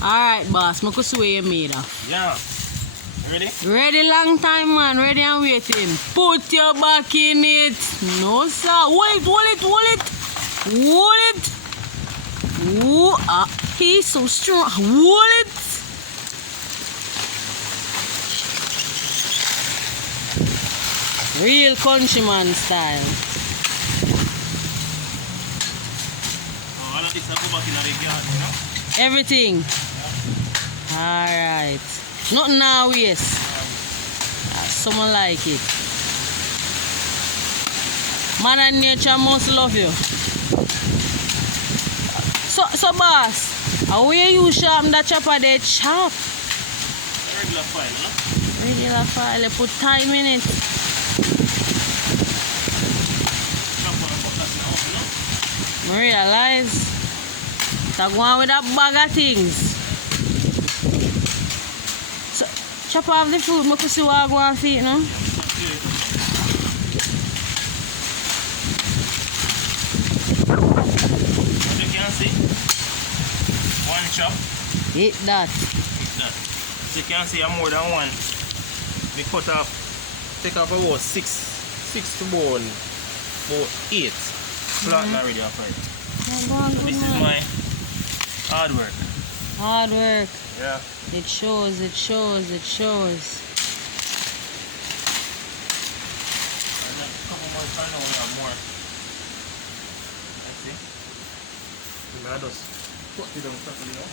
Alright, boss. I could see where you made her. Yeah. You ready? Ready long time, man. Ready and waiting. Put your back in it. No, sir. Hold it. He's so strong. Hold it. Real countryman style. All of this will go back in the yard, you know? Everything. Alright. Nothing now, yes. Someone like it. Man and nature must love you. So boss, how you sharpen that chopper there? Chop. Regular file, no? Regular file, you put time in it. I realize that one with that bag of things. So, chop off the fruit, I can see what I go and feed, no? As you can see, one chop. Eat that. As you can see, I'm more than one. We cut off, take off about six to about 8. Flatten already off right. This is my hard work. Hard work. Yeah. It shows. And then a couple more time now we have more. Let's see. I just put it on properly now.